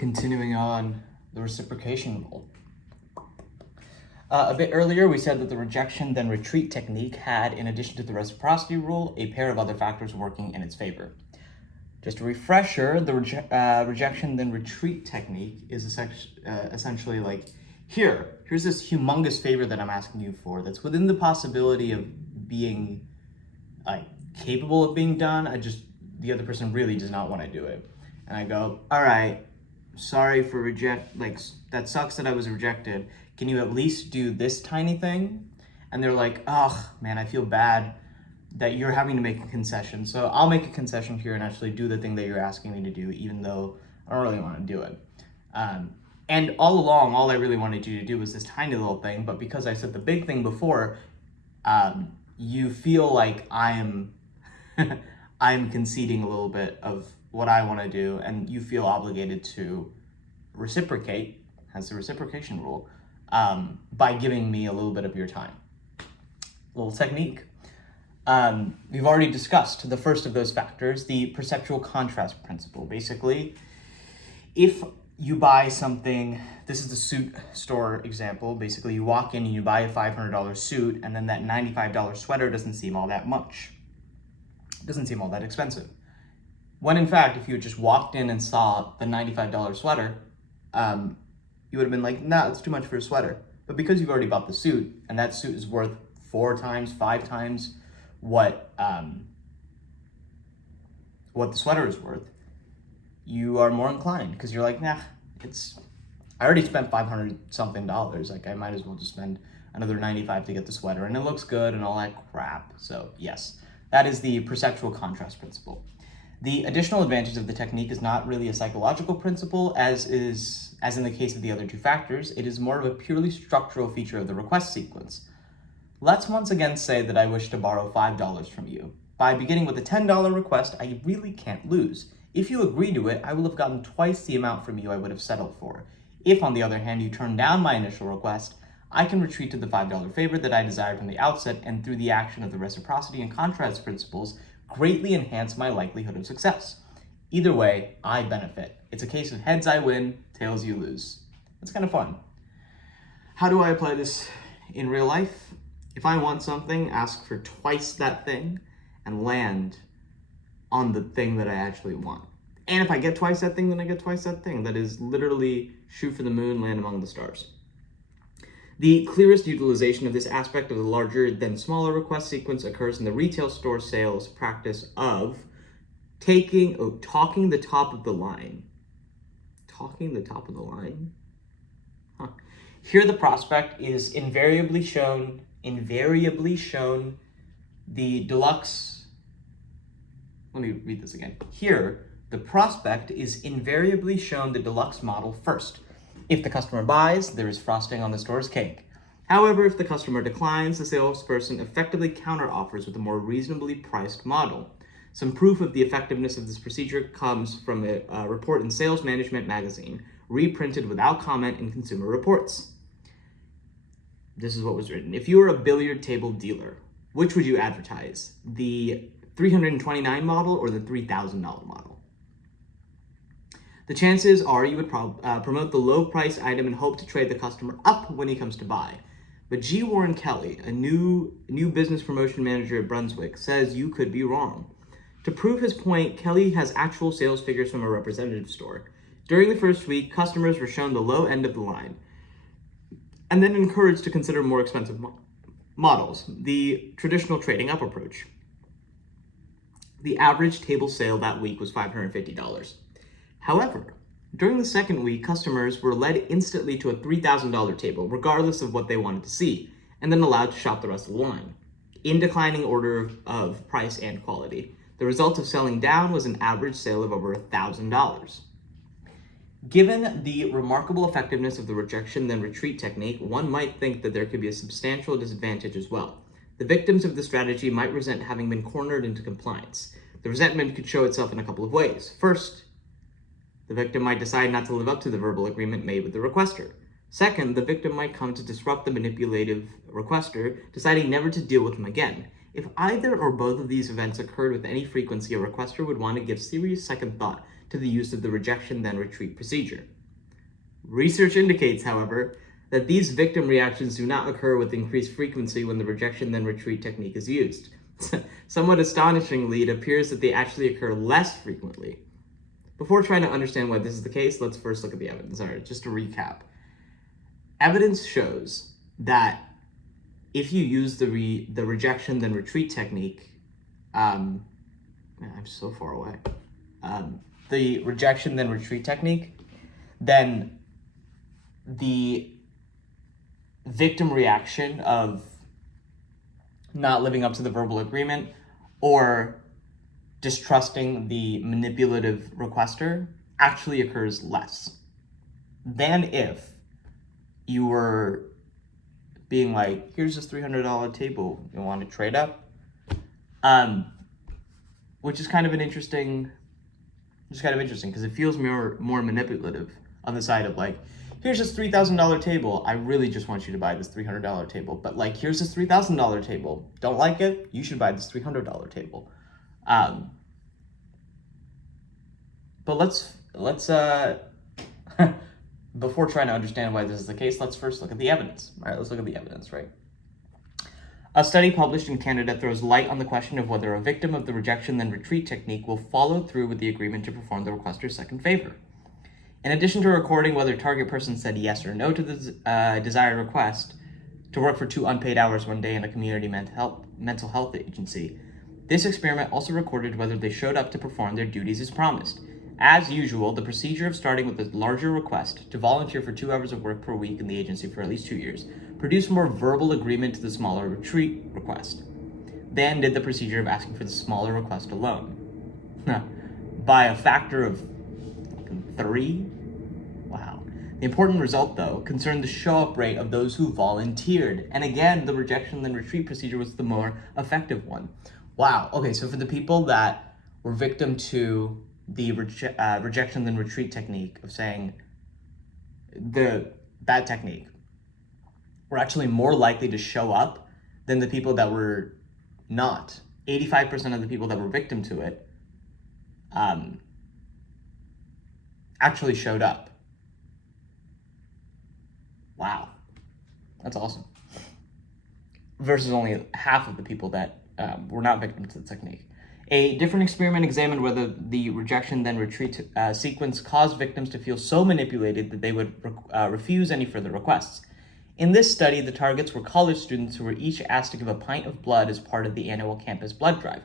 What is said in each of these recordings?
Continuing on the reciprocation rule. A bit earlier, we said that the rejection then retreat technique had, in addition to the reciprocity rule, a pair of other factors working in its favor. Just a refresher, the rejection then retreat technique is essentially like, here's this humongous favor that I'm asking you for that's within the possibility of being capable of being done. The other person really does not want to do it. And I go, all right, sorry for that sucks that I was rejected. Can you at least do this tiny thing? And they're like, oh man, I feel bad that you're having to make a concession. So I'll make a concession here and actually do the thing that you're asking me to do, even though I don't really want to do it. And all along, all I really wanted you to do was this tiny little thing, but because I said the big thing before, you feel like I'm conceding a little bit of what I want to do, and you feel obligated to reciprocate, as the reciprocation rule, by giving me a little bit of your time. Little technique. We've already discussed the first of those factors, the perceptual contrast principle. Basically, if you buy something, this is the suit store example. Basically, you walk in and you buy a $500 suit, and then that $95 sweater doesn't seem all that much. It doesn't seem all that expensive. When in fact, if you had just walked in and saw the $95 sweater, you would have been like, nah, it's too much for a sweater. But because you've already bought the suit, and that suit is worth 4 times, 5 times what the sweater is worth, you are more inclined, because you're like, nah, I already spent $500 something. Like, I might as well just spend another $95 to get the sweater, and it looks good and all that crap. So yes, that is the perceptual contrast principle. The additional advantage of the technique is not really a psychological principle, as in the case of the other two factors. It is more of a purely structural feature of the request sequence. Let's once again say that I wish to borrow $5 from you. By beginning with a $10 request, I really can't lose. If you agree to it, I will have gotten twice the amount from you I would have settled for. If, on the other hand, you turn down my initial request, I can retreat to the $5 favor that I desired from the outset, and through the action of the reciprocity and contrast principles, greatly enhance my likelihood of success. Either way, I benefit. It's a case of heads I win, tails you lose. It's kind of fun. How do I apply this in real life? If I want something, ask for twice that thing and land on the thing that I actually want. And if I get twice that thing, then I get twice that thing. That is literally shoot for the moon, land among the stars. The clearest utilization of this aspect of the larger than smaller request sequence occurs in the retail store sales practice of talking the top of the line. Talking the top of the line? Huh. Here the prospect is invariably shown the deluxe. Let me read this again. Here, the prospect is invariably shown the deluxe model first. If the customer buys, there is frosting on the store's cake. However, if the customer declines, the salesperson effectively counteroffers with a more reasonably priced model. Some proof of the effectiveness of this procedure comes from a report in Sales Management magazine, reprinted without comment in Consumer Reports. This is what was written. If you were a billiard table dealer, which would you advertise? The $329 model or the $3,000 model? The chances are you would promote the low price item and hope to trade the customer up when he comes to buy. But G. Warren Kelly, a new business promotion manager at Brunswick, says you could be wrong. To prove his point, Kelly has actual sales figures from a representative store. During the first week, customers were shown the low end of the line and then encouraged to consider more expensive models, the traditional trading up approach. The average table sale that week was $550. However, during the second week, customers were led instantly to a $3,000 table, regardless of what they wanted to see, and then allowed to shop the rest of the line, in declining order of price and quality. The result of selling down was an average sale of over $1,000. Given the remarkable effectiveness of the rejection then retreat technique, one might think that there could be a substantial disadvantage as well. The victims of the strategy might resent having been cornered into compliance. The resentment could show itself in a couple of ways. First, the victim might decide not to live up to the verbal agreement made with the requester. Second, the victim might come to disrupt the manipulative requester, deciding never to deal with him again. If either or both of these events occurred with any frequency, a requester would want to give serious second thought to the use of the rejection then retreat procedure. Research indicates, however, that these victim reactions do not occur with increased frequency when the rejection then retreat technique is used. Somewhat astonishingly, it appears that they actually occur less frequently. Before trying to understand why this is the case, let's first look at the evidence. All right, just to recap. Evidence shows that if you use the rejection then retreat technique, man, I'm so far away. The rejection then retreat technique, then the victim reaction of not living up to the verbal agreement or distrusting the manipulative requester actually occurs less than if you were being like, here's this $300 table, you want to trade up? Which is kind of interesting because it feels more manipulative on the side of like, here's this $3,000 table. I really just want you to buy this $300 table. But like, here's this $3,000 table. Don't like it? You should buy this $300 table. But let's before trying to understand why this is the case, let's first look at the evidence. All right, let's look at the evidence, right? A study published in Canada throws light on the question of whether a victim of the rejection then retreat technique will follow through with the agreement to perform the requester's second favor. In addition to recording whether target person said yes or no to the desired request to work for 2 unpaid hours one day in a community mental health agency, this experiment also recorded whether they showed up to perform their duties as promised. As usual, the procedure of starting with a larger request to volunteer for 2 hours of work per week in the agency for at least 2 years produced more verbal agreement to the smaller retreat request than did the procedure of asking for the smaller request alone. By a factor of 3? Wow. The important result, though, concerned the show-up rate of those who volunteered. And again, the rejection then retreat procedure was the more effective one. Wow. Okay, so for the people that were victim to the rejection then retreat technique of saying that technique were actually more likely to show up than the people that were not. 85% of the people that were victim to it actually showed up. Wow, that's awesome. Versus only half of the people that were not victims to the technique. A different experiment examined whether the rejection then retreat sequence caused victims to feel so manipulated that they would refuse any further requests. In this study, the targets were college students who were each asked to give a pint of blood as part of the annual campus blood drive.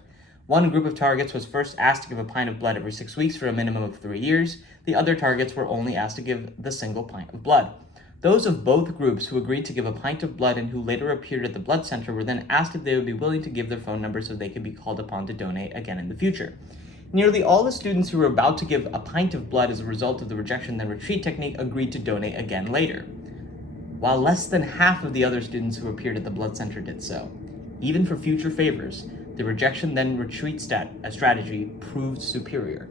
One group of targets was first asked to give a pint of blood every 6 weeks for a minimum of 3 years. The other targets were only asked to give the single pint of blood. Those of both groups who agreed to give a pint of blood and who later appeared at the blood center were then asked if they would be willing to give their phone number so they could be called upon to donate again in the future. Nearly all the students who were about to give a pint of blood as a result of the rejection then retreat technique agreed to donate again later, while less than half of the other students who appeared at the blood center did so. Even for future favors, the rejection then retreat strategy proved superior.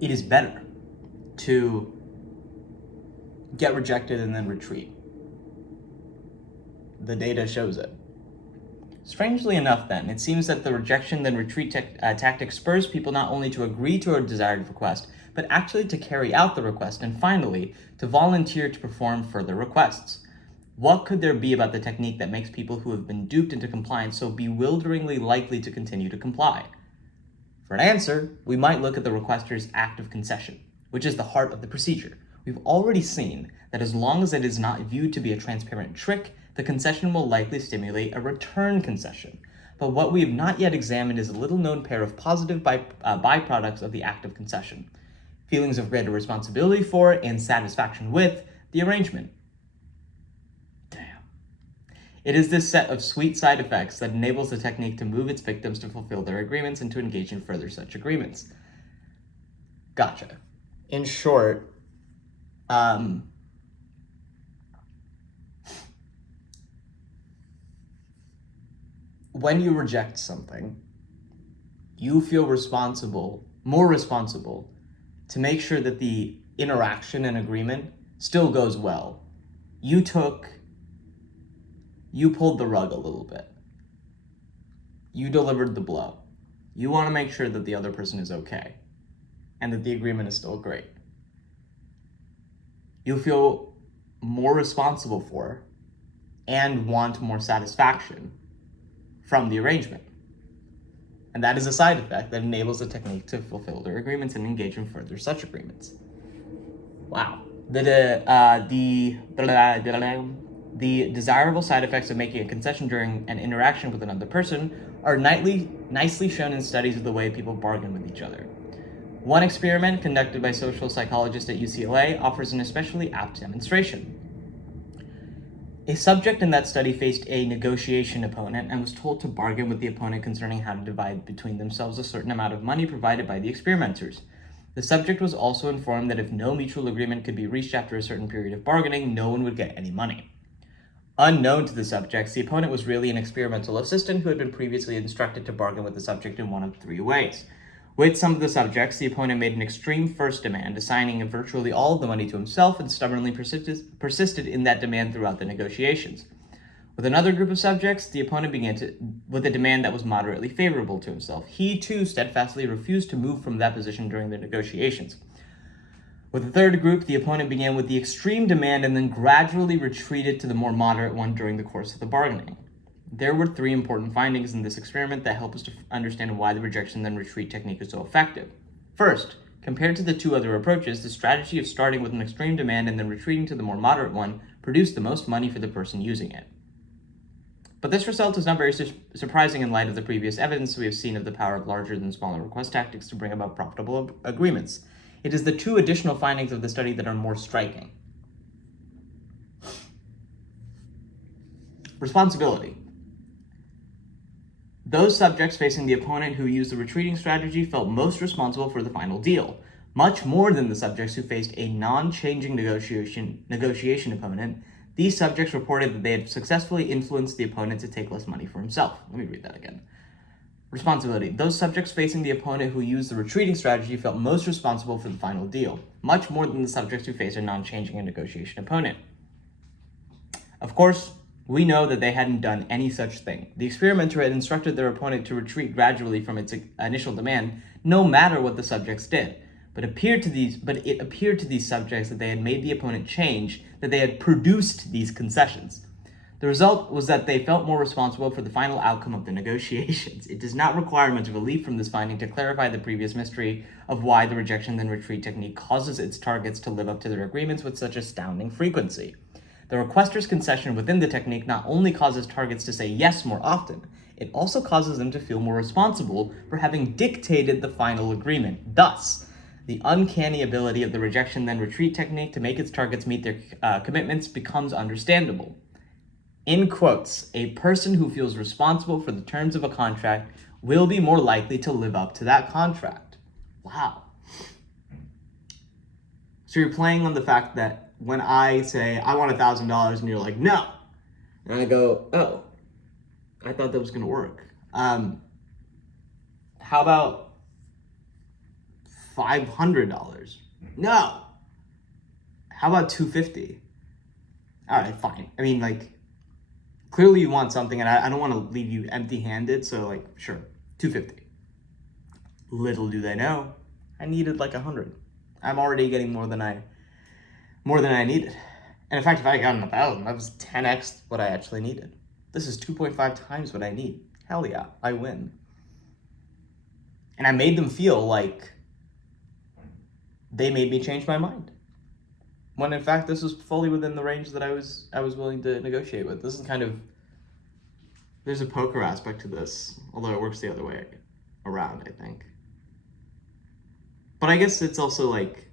It is better to get rejected and then retreat. The data shows it. Strangely enough then, it seems that the rejection then retreat tactic spurs people not only to agree to a desired request, but actually to carry out the request and finally to volunteer to perform further requests. What could there be about the technique that makes people who have been duped into compliance so bewilderingly likely to continue to comply? For an answer, we might look at the requester's act of concession, which is the heart of the procedure. We've already seen that as long as it is not viewed to be a transparent trick, the concession will likely stimulate a return concession. But what we have not yet examined is a little-known pair of positive byproducts of the act of concession: feelings of greater responsibility for and satisfaction with the arrangement. Damn. It is this set of sweet side effects that enables the technique to move its victims to fulfill their agreements and to engage in further such agreements. Gotcha. In short, when you reject something, you feel more responsible to make sure that the interaction and agreement still goes well. You pulled the rug a little bit. You delivered the blow. You want to make sure that the other person is okay and that the agreement is still great. You'll feel more responsible for and want more satisfaction from the arrangement. And that is a side effect that enables the technique to fulfill their agreements and engage in further such agreements. Wow. The desirable side effects of making a concession during an interaction with another person are nicely shown in studies of the way people bargain with each other. One experiment conducted by social psychologists at UCLA offers an especially apt demonstration. A subject in that study faced a negotiation opponent and was told to bargain with the opponent concerning how to divide between themselves a certain amount of money provided by the experimenters. The subject was also informed that if no mutual agreement could be reached after a certain period of bargaining, no one would get any money. Unknown to the subjects, the opponent was really an experimental assistant who had been previously instructed to bargain with the subject in one of three ways. With some of the subjects, the opponent made an extreme first demand, assigning virtually all of the money to himself, and stubbornly persisted in that demand throughout the negotiations. With another group of subjects, the opponent began with a demand that was moderately favorable to himself. He, too, steadfastly refused to move from that position during the negotiations. With the third group, the opponent began with the extreme demand and then gradually retreated to the more moderate one during the course of the bargaining. There were three important findings in this experiment that help us to understand why the rejection then retreat technique is so effective. First, compared to the two other approaches, the strategy of starting with an extreme demand and then retreating to the more moderate one produced the most money for the person using it. But this result is not very surprising in light of the previous evidence we have seen of the power of larger than smaller request tactics to bring about profitable agreements. It is the two additional findings of the study that are more striking. Responsibility. Those subjects facing the opponent who used the retreating strategy felt most responsible for the final deal, much more than the subjects who faced a non-changing negotiation opponent. These subjects reported that they had successfully influenced the opponent to take less money for himself. Let me read that again. Responsibility. Those subjects facing the opponent who used the retreating strategy felt most responsible for the final deal, much more than the subjects who faced a non-changing negotiation opponent. Of course, we know that they hadn't done any such thing. The experimenter had instructed their opponent to retreat gradually from its initial demand, no matter what the subjects did. But it appeared to these subjects that they had made the opponent change, that they had produced these concessions. The result was that they felt more responsible for the final outcome of the negotiations. It does not require much of a leap from this finding to clarify the previous mystery of why the rejection then retreat technique causes its targets to live up to their agreements with such astounding frequency. The requester's concession within the technique not only causes targets to say yes more often, it also causes them to feel more responsible for having dictated the final agreement. Thus, the uncanny ability of the rejection then retreat technique to make its targets meet their commitments becomes understandable. In quotes, a person who feels responsible for the terms of a contract will be more likely to live up to that contract. Wow. So you're playing on the fact that when I say, I want $1,000, and you're like, no. And I go, oh, I thought that was going to work. How about $500? No. How about $250? All right, fine. I mean, like, clearly you want something, and I don't want to leave you empty-handed, so, like, sure, $250. Little do they know, I needed like 100. I'm already getting more than I needed. And in fact, if I had gotten 1,000, that was 10x what I actually needed. This is 2.5 times what I need. Hell yeah, I win. And I made them feel like they made me change my mind. When in fact, this was fully within the range that I was willing to negotiate with. This is kind of, there's a poker aspect to this, although it works the other way around, I think. But I guess it's also like,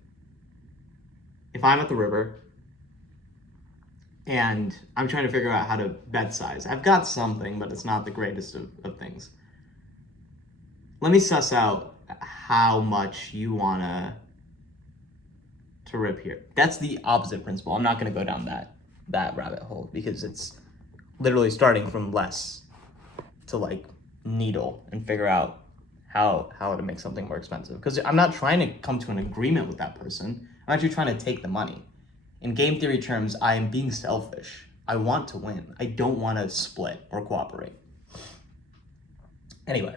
if I'm at the river and I'm trying to figure out how to bet size, I've got something, but it's not the greatest of things. Let me suss out how much you want to rip here. That's the opposite principle. I'm not going to go down that rabbit hole because it's literally starting from less to like needle and figure out how to make something more expensive. Because I'm not trying to come to an agreement with that person. I'm actually trying to take the money. In game theory terms, I am being selfish. I want to win. I don't want to split or cooperate. Anyway,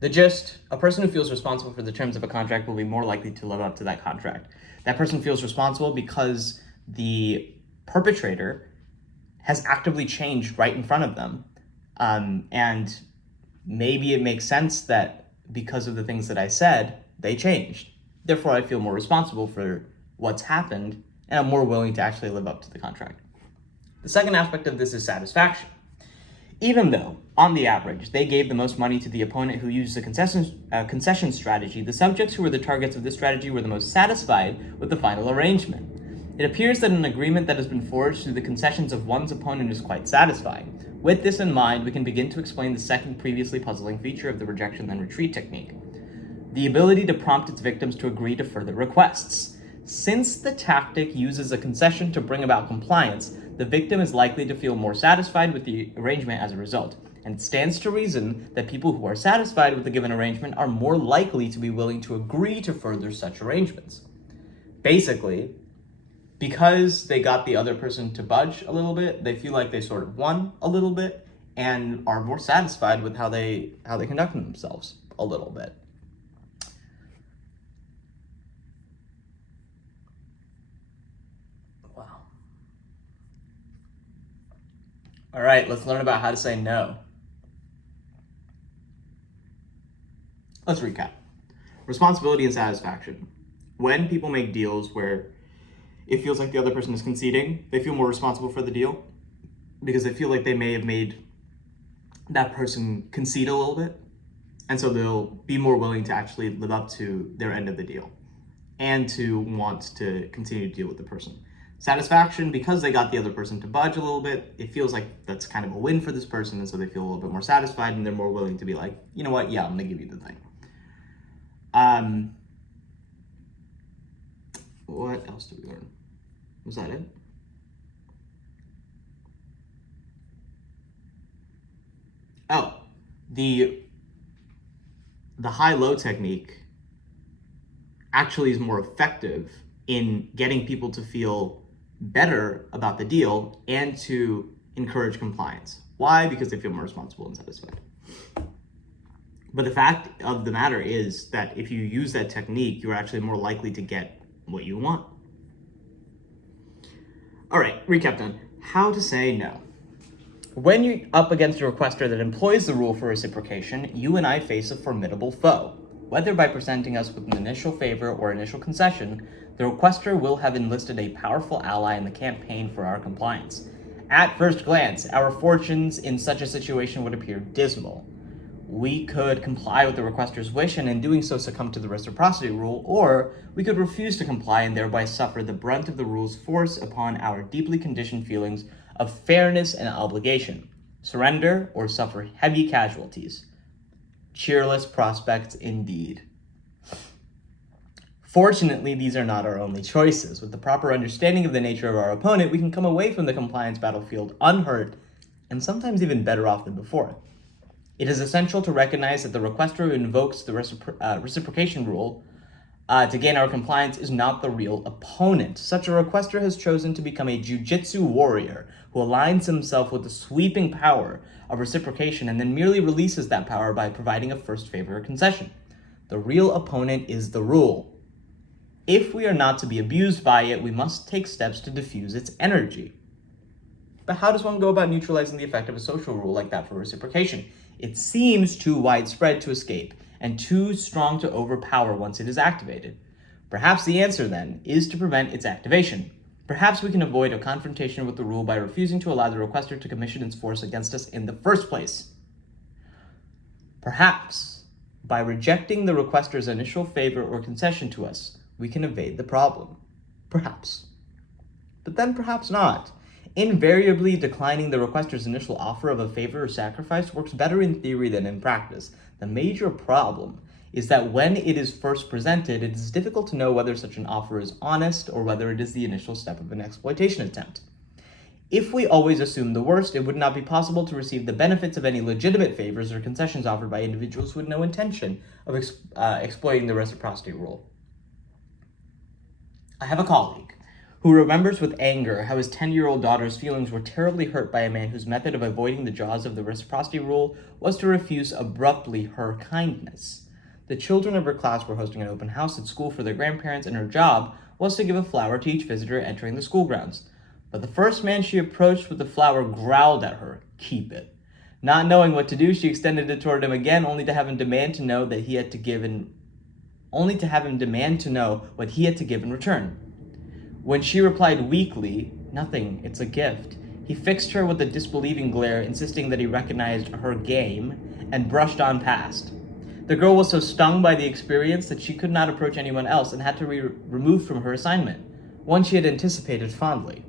The gist: a person who feels responsible for the terms of a contract will be more likely to live up to that contract. That person feels responsible because the perpetrator has actively changed right in front of them. And maybe it makes sense that because of the things that I said, they changed. Therefore, I feel more responsible for what's happened, and I'm more willing to actually live up to the contract. The second aspect of this is satisfaction. Even though, on the average, they gave the most money to the opponent who used a concession strategy, the subjects who were the targets of this strategy were the most satisfied with the final arrangement. It appears that an agreement that has been forged through the concessions of one's opponent is quite satisfying. With this in mind, we can begin to explain the second previously puzzling feature of the rejection then retreat technique: the ability to prompt its victims to agree to further requests. Since the tactic uses a concession to bring about compliance, the victim is likely to feel more satisfied with the arrangement as a result, and it stands to reason that people who are satisfied with the given arrangement are more likely to be willing to agree to further such arrangements. Basically, because they got the other person to budge a little bit, they feel like they sort of won a little bit and are more satisfied with how they conducted themselves a little bit. Wow. All right, let's learn about how to say no. Let's recap. Responsibility and satisfaction. When people make deals where it feels like the other person is conceding, they feel more responsible for the deal because they feel like they may have made that person concede a little bit. And so they'll be more willing to actually live up to their end of the deal and to want to continue to deal with the person. Satisfaction, because they got the other person to budge a little bit, it feels like that's kind of a win for this person, and so they feel a little bit more satisfied, and they're more willing to be like, you know what, yeah, I'm gonna give you the thing. What else did we learn? Was that it? Oh, the high-low technique actually is more effective in getting people to feel better about the deal and to encourage compliance. Why? Because they feel more responsible and satisfied. But the fact of the matter is that if you use that technique, you're actually more likely to get what you want. All right, recap done. How to say no. When you're up against a requester that employs the rule for reciprocation, you and I face a formidable foe. Whether by presenting us with an initial favor or initial concession, the requester will have enlisted a powerful ally in the campaign for our compliance. At first glance, our fortunes in such a situation would appear dismal. We could comply with the requester's wish and in doing so succumb to the reciprocity rule, or we could refuse to comply and thereby suffer the brunt of the rule's force upon our deeply conditioned feelings of fairness and obligation, surrender, or suffer heavy casualties. Cheerless prospects indeed. Fortunately, these are not our only choices. With the proper understanding of the nature of our opponent, we can come away from the compliance battlefield unhurt and sometimes even better off than before. It is essential to recognize that the requester who invokes the reciprocation rule to gain our compliance is not the real opponent. Such a requester has chosen to become a jujitsu warrior who aligns himself with the sweeping power of reciprocation and then merely releases that power by providing a first favor or concession. The real opponent is the rule. If we are not to be abused by it, we must take steps to diffuse its energy. But how does one go about neutralizing the effect of a social rule like that for reciprocation? It seems too widespread to escape and too strong to overpower once it is activated. Perhaps the answer, then, is to prevent its activation. Perhaps we can avoid a confrontation with the rule by refusing to allow the requester to commission its force against us in the first place. Perhaps, by rejecting the requester's initial favor or concession to us, we can evade the problem. Perhaps. But then perhaps not. Invariably, declining the requester's initial offer of a favor or sacrifice works better in theory than in practice. The major problem is that when it is first presented, it is difficult to know whether such an offer is honest or whether it is the initial step of an exploitation attempt. If we always assume the worst, it would not be possible to receive the benefits of any legitimate favors or concessions offered by individuals who had no intention of exploiting the reciprocity rule. I have a colleague who remembers with anger how his 10-year-old daughter's feelings were terribly hurt by a man whose method of avoiding the jaws of the reciprocity rule was to refuse abruptly her kindness. The children of her class were hosting an open house at school for their grandparents, and her job was to give a flower to each visitor entering the school grounds. But the first man she approached with the flower growled at her, "Keep it." Not knowing what to do, she extended it toward him again, only to have him demand to know what he had to give in return. When she replied weakly, "Nothing, it's a gift," he fixed her with a disbelieving glare, insisting that he recognized her game, and brushed on past. The girl was so stung by the experience that she could not approach anyone else and had to be removed from her assignment, one she had anticipated fondly.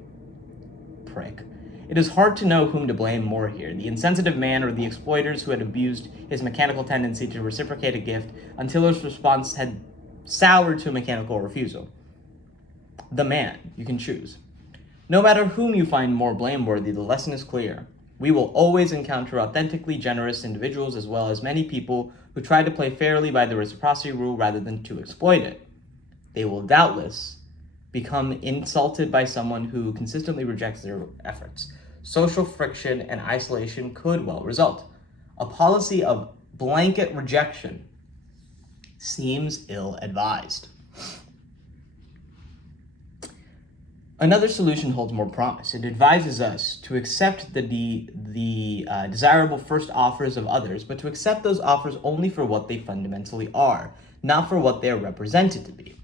Prick. It is hard to know whom to blame more here, the insensitive man or the exploiters who had abused his mechanical tendency to reciprocate a gift until his response had soured to a mechanical refusal. The man, you can choose. No matter whom you find more blameworthy, the lesson is clear. We will always encounter authentically generous individuals as well as many people who try to play fairly by the reciprocity rule rather than to exploit it. They will doubtless become insulted by someone who consistently rejects their efforts. Social friction and isolation could well result. A policy of blanket rejection seems ill-advised. Another solution holds more promise. It advises us to accept the desirable first offers of others, but to accept those offers only for what they fundamentally are, not for what they are represented to be.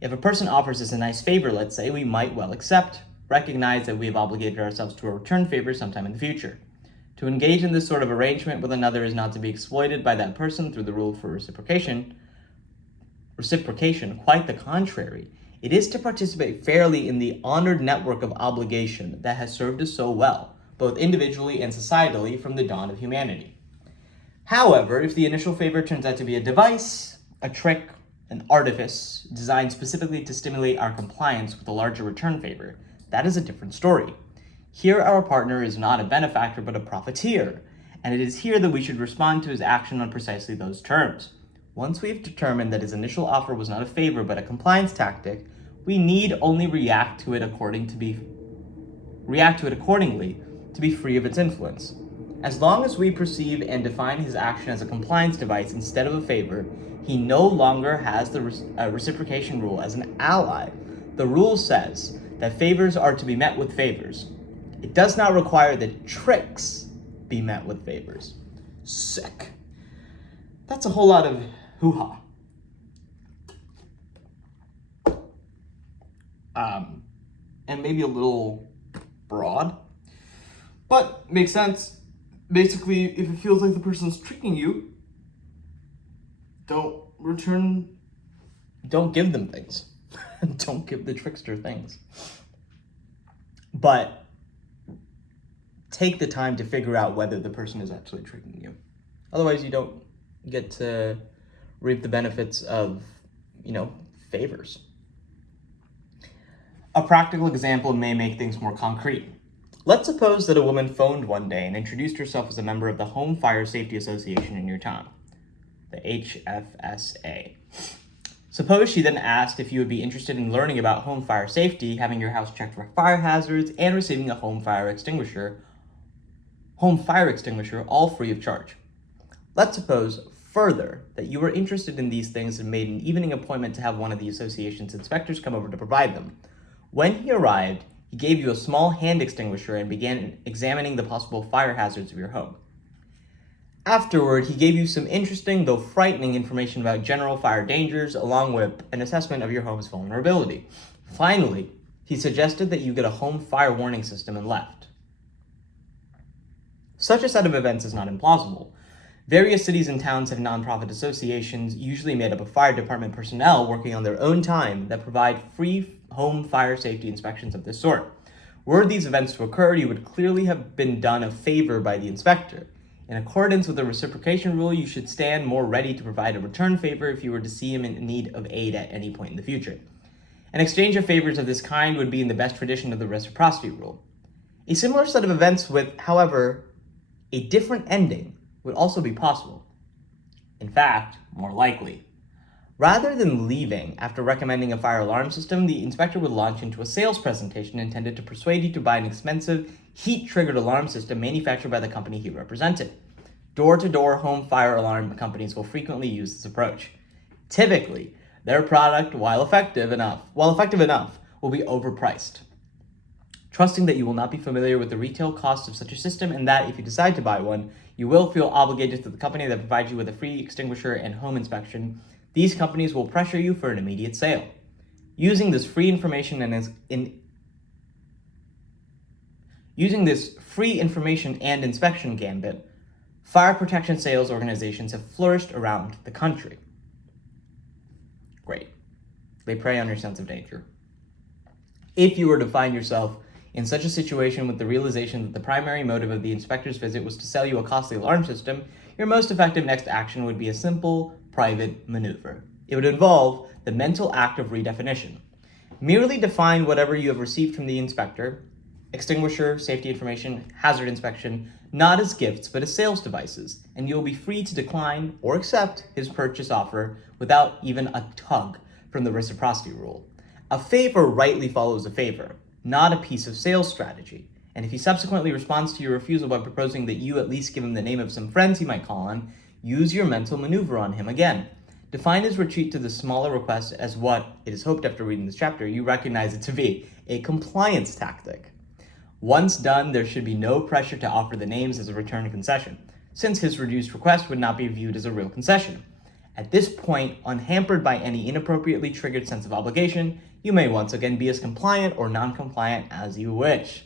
If a person offers us a nice favor, let's say, we might well accept, recognize that we have obligated ourselves to a return favor sometime in the future. To engage in this sort of arrangement with another is not to be exploited by that person through the rule for reciprocation. Quite the contrary. It is to participate fairly in the honored network of obligation that has served us so well, both individually and societally, from the dawn of humanity. However, if the initial favor turns out to be a device, a trick, an artifice designed specifically to stimulate our compliance with a larger return favor, that is a different story. Here, our partner is not a benefactor but a profiteer, and it is here that we should respond to his action on precisely those terms. Once we have determined that his initial offer was not a favor but a compliance tactic, we need only react to it accordingly to be free of its influence. As long as we perceive and define his action as a compliance device instead of a favor, he no longer has the reciprocation rule as an ally. The rule says that favors are to be met with favors. It does not require that tricks be met with favors. Sick. That's a whole lot of hoo-ha. And maybe a little broad, but makes sense. Basically, if it feels like the person's tricking you, don't give them things. Don't give the trickster things. But take the time to figure out whether the person is actually tricking you. Otherwise, you don't get to reap the benefits of, favors. A practical example may make things more concrete. Let's suppose that a woman phoned one day and introduced herself as a member of the Home Fire Safety Association in your town, the HFSA. Suppose she then asked if you would be interested in learning about home fire safety, having your house checked for fire hazards, and receiving a home fire extinguisher, all free of charge. Let's suppose further that you were interested in these things and made an evening appointment to have one of the association's inspectors come over to provide them. When he arrived, he gave you a small hand extinguisher and began examining the possible fire hazards of your home. Afterward, he gave you some interesting, though frightening, information about general fire dangers, along with an assessment of your home's vulnerability. Finally, he suggested that you get a home fire warning system and left. Such a set of events is not implausible. Various cities and towns have nonprofit associations, usually made up of fire department personnel working on their own time, that provide free home fire safety inspections of this sort. Were these events to occur, you would clearly have been done a favor by the inspector. In accordance with the reciprocation rule, you should stand more ready to provide a return favor if you were to see him in need of aid at any point in the future. An exchange of favors of this kind would be in the best tradition of the reciprocity rule. A similar set of events with, however, a different ending would also be possible. In fact, more likely. Rather than leaving after recommending a fire alarm system, the inspector would launch into a sales presentation intended to persuade you to buy an expensive, heat-triggered alarm system manufactured by the company he represented. Door-to-door home fire alarm companies will frequently use this approach. Typically, their product, while effective enough, will be overpriced. Trusting that you will not be familiar with the retail cost of such a system and that if you decide to buy one, you will feel obligated to the company that provides you with a free extinguisher and home inspection, these companies will pressure you for an immediate sale. Using this free information and inspection gambit, fire protection sales organizations have flourished around the country. Great. They prey on your sense of danger. If you were to find yourself in such a situation with the realization that the primary motive of the inspector's visit was to sell you a costly alarm system, your most effective next action would be a simple, private maneuver. It would involve the mental act of redefinition. Merely define whatever you have received from the inspector, extinguisher, safety information, hazard inspection, not as gifts but as sales devices, and you'll be free to decline or accept his purchase offer without even a tug from the reciprocity rule. A favor rightly follows a favor, not a piece of sales strategy. And if he subsequently responds to your refusal by proposing that you at least give him the name of some friends he might call on, use your mental maneuver on him again. Define his retreat to the smaller request as what, it is hoped after reading this chapter, you recognize it to be a compliance tactic. Once done, there should be no pressure to offer the names as a return concession, since his reduced request would not be viewed as a real concession. At this point, unhampered by any inappropriately triggered sense of obligation, you may once again be as compliant or non-compliant as you wish.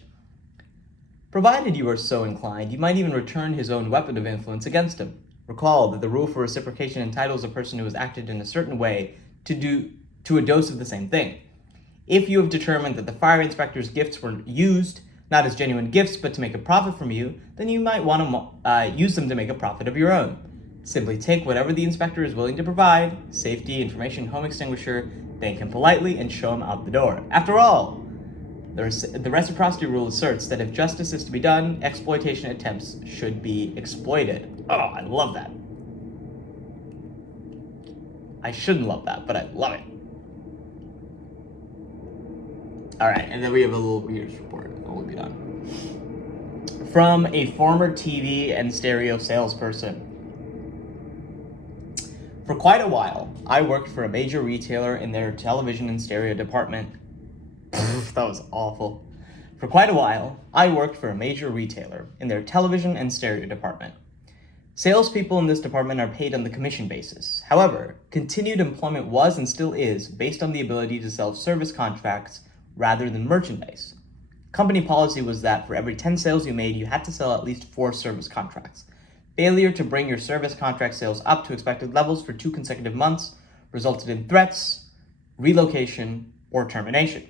Provided you are so inclined, you might even return his own weapon of influence against him. Recall that the rule for reciprocation entitles a person who has acted in a certain way to a dose of the same thing. If you have determined that the fire inspector's gifts were used, not as genuine gifts, but to make a profit from you, then you might want to use them to make a profit of your own. Simply take whatever the inspector is willing to provide, safety, information, home extinguisher, thank him politely, and show him out the door. After all, the reciprocity rule asserts that if justice is to be done, exploitation attempts should be exploited. Oh, I love that. I shouldn't love that, but I love it. All right, and then we have a little reader's report, and we'll be done. From a former TV and stereo salesperson. For quite a while, I worked for a major retailer in their television and stereo department. That was awful. For quite a while, I worked for a major retailer in their television and stereo department. Salespeople in this department are paid on the commission basis. However, continued employment was and still is based on the ability to sell service contracts rather than merchandise. Company policy was that for every 10 sales you made, you had to sell at least 4 service contracts. Failure to bring your service contract sales up to expected levels for 2 consecutive months resulted in threats, relocation, or termination.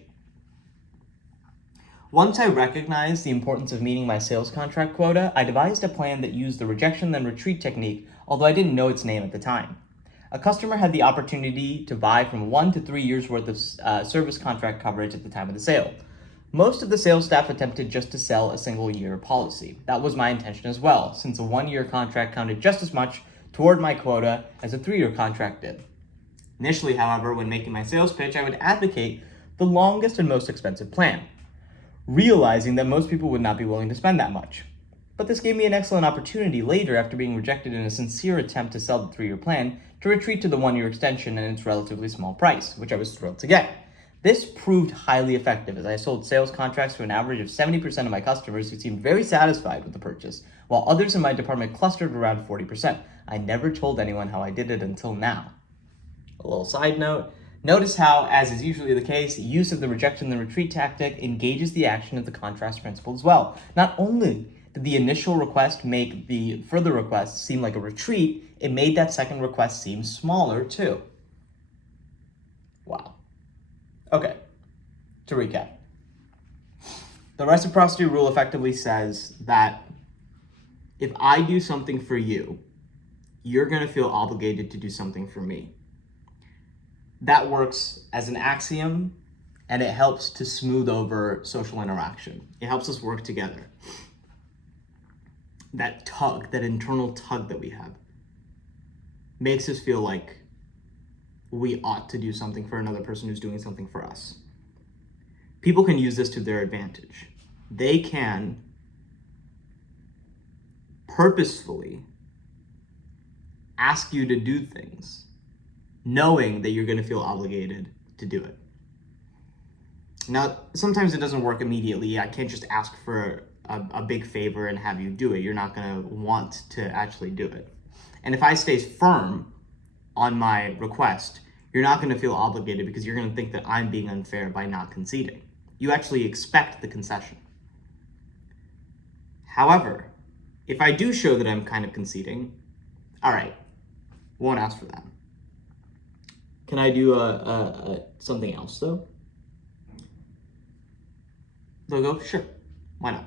Once I recognized the importance of meeting my sales contract quota, I devised a plan that used the rejection then retreat technique, although I didn't know its name at the time. A customer had the opportunity to buy from 1 to 3 years worth of service contract coverage at the time of the sale. Most of the sales staff attempted just to sell a single year policy. That was my intention as well, since a 1-year contract counted just as much toward my quota as a 3-year contract did. Initially, however, when making my sales pitch, I would advocate the longest and most expensive plan, realizing that most people would not be willing to spend that much. But this gave me an excellent opportunity later, after being rejected in a sincere attempt to sell the 3-year plan, to retreat to the 1-year extension and its relatively small price, which I was thrilled to get. This proved highly effective, as I sold sales contracts to an average of 70% of my customers who seemed very satisfied with the purchase, while others in my department clustered around 40%. I never told anyone how I did it until now. A little side note, notice how, as is usually the case, use of the rejection and retreat tactic engages the action of the contrast principle as well. Not only did the initial request make the further request seem like a retreat, it made that second request seem smaller too. Wow. Okay, to recap. The reciprocity rule effectively says that if I do something for you, you're going to feel obligated to do something for me. That works as an axiom, and it helps to smooth over social interaction. It helps us work together. That tug, that internal tug that we have, makes us feel like we ought to do something for another person who's doing something for us. People can use this to their advantage. They can purposefully ask you to do things knowing that you're going to feel obligated to do it. Now, sometimes it doesn't work immediately. I can't just ask for a big favor and have you do it. You're not going to want to actually do it. And if I stay firm on my request, you're not going to feel obligated because you're going to think that I'm being unfair by not conceding. You actually expect the concession. However, if I do show that I'm kind of conceding, all right, won't ask for that. Can I do something else though? They'll go, sure, why not?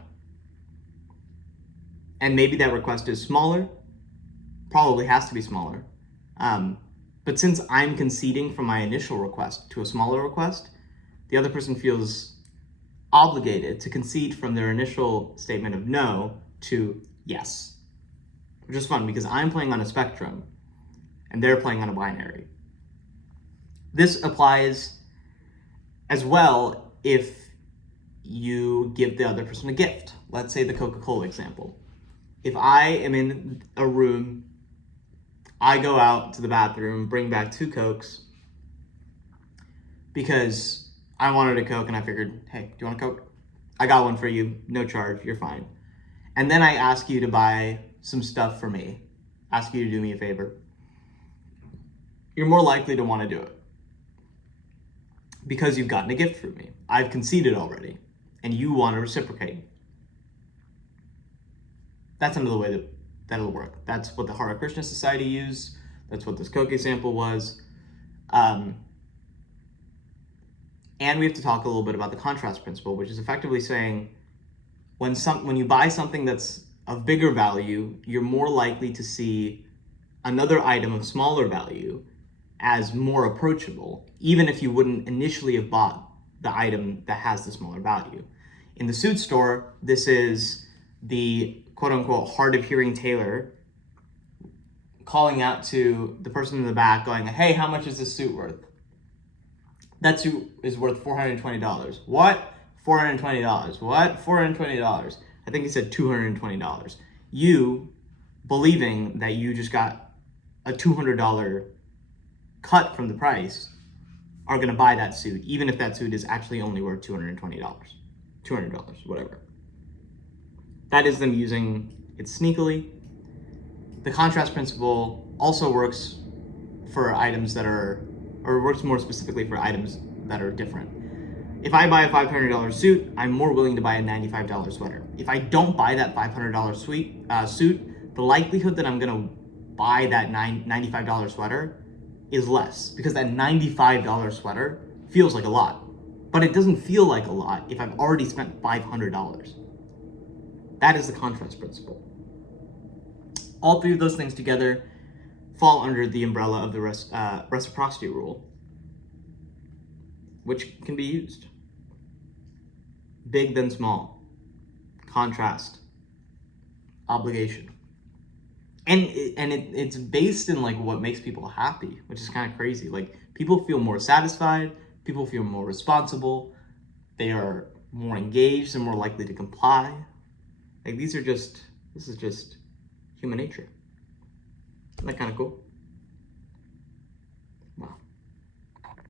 And maybe that request is smaller, probably has to be smaller. But since I'm conceding from my initial request to a smaller request, the other person feels obligated to concede from their initial statement of no to yes, which is fun because I'm playing on a spectrum and they're playing on a binary. This applies as well if you give the other person a gift. Let's say the Coca-Cola example. If I am in a room, I go out to the bathroom, bring back 2 Cokes because I wanted a Coke and I figured, hey, do you want a Coke? I got one for you, no charge, you're fine. And then I ask you to buy some stuff for me, ask you to do me a favor. You're more likely to want to do it because you've gotten a gift from me. I've conceded already and you want to reciprocate. That's another way that'll work. That's what the Hare Krishna Society used. That's what this Coke example was. And we have to talk a little bit about the contrast principle, which is effectively saying when you buy something that's of bigger value, you're more likely to see another item of smaller value as more approachable, even if you wouldn't initially have bought the item that has the smaller value. In the suit store, this is the quote-unquote hard-of-hearing tailor calling out to the person in the back going, hey, how much is this suit worth? That suit is worth $420. What? $420. What? $420. I think he said $220. You, believing that you just got a $200 cut from the price, are going to buy that suit, even if that suit is actually only worth $220. $200, whatever. That is them using it sneakily. The contrast principle also works for items that are, or works more specifically for items that are different. If I buy a $500 suit, I'm more willing to buy a $95 sweater. If I don't buy that $500 suit, the likelihood that I'm gonna buy that $95 sweater is less because that $95 sweater feels like a lot, but it doesn't feel like a lot if I've already spent $500. That is the contrast principle. All 3 of those things together fall under the umbrella of the reciprocity rule, which can be used. Big then small, contrast, obligation. And it's based in like what makes people happy, which is kind of crazy. Like people feel more satisfied, people feel more responsible, they are more engaged and more likely to comply. Like this is just human nature. Isn't that kind of cool?